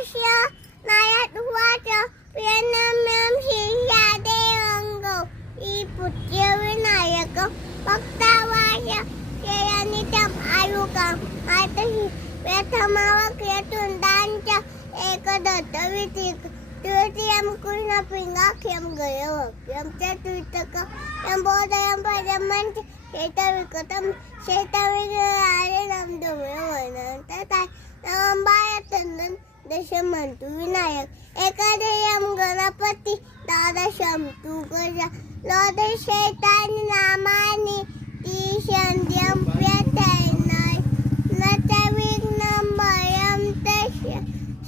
नाट्यस्य नायत्वाच प्रणम्यं शिष्यादेवंगो E पुत्र विनायक भक्तावाच नित्यम आयुका मातहि प्रथमावक्रतुंडांच एकदत्तवितिक तृतीयं कृष्णपिंगाख्यं गयवक्यं चतुर्थकं बोधयं पदमंच शेतविकतं शेतविग्रहारिणं दुर्योधनं तथा नवम्बायतनं दशमंतु विनायक एकादशं गणपती द्वादशं तु गज द्वादशैतानि नामानि तीशन्त्यं प्रत्ययनाय न च विघ्नं भयं तस्य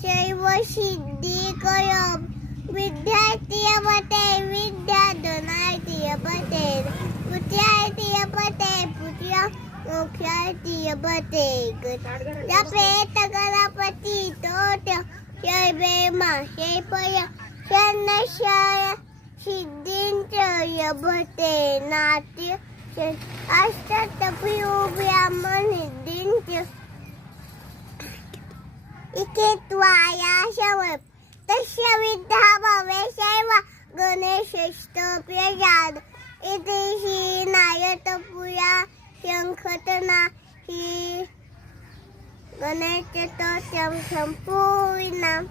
शैव सिद्धिकरो विद्यार्थीयपते विद्याधनार्थीयपते पुत्र्यार्थीयपते पुत्र मोक्षार्थीयपते जपेत गणपती तोट शैवेमा शैपय शनशय सिद्धींच यभते नाट्य अष्टतपयोब्राह्मण सिद्धींच इकेत्वाया शवः तस्य विद्या भवेशैव गणेशस्तोऽप्यजात इति श्रीनारदपुरा शङ्खतना श्री गणेशस्तोत्रं सम्पूर्णम्।